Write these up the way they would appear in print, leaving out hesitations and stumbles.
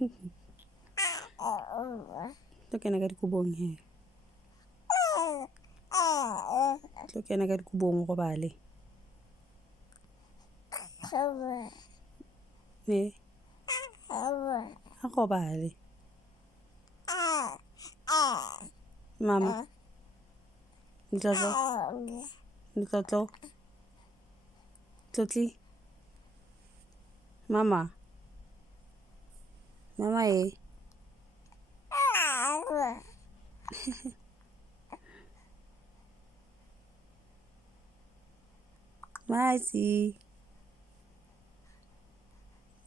Tlo kena ka dikobong he. Tlo kena ka dikobong go bale. Ha go bale. Mama. Ntlotlo. Tlotli. Mama. Mama e. Masi.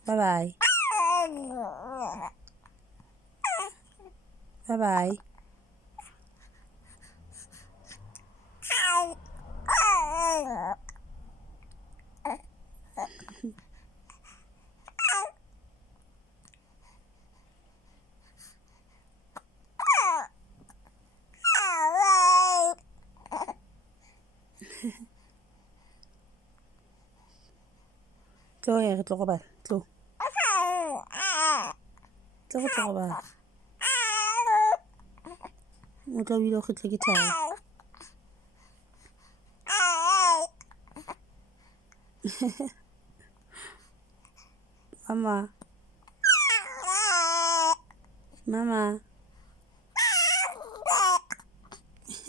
Bye-bye. Bye-bye. Tlo ya re tlo go bala. Tlo. Tlo go bala. O tla bile go tle ke thaba. Mama. Mama.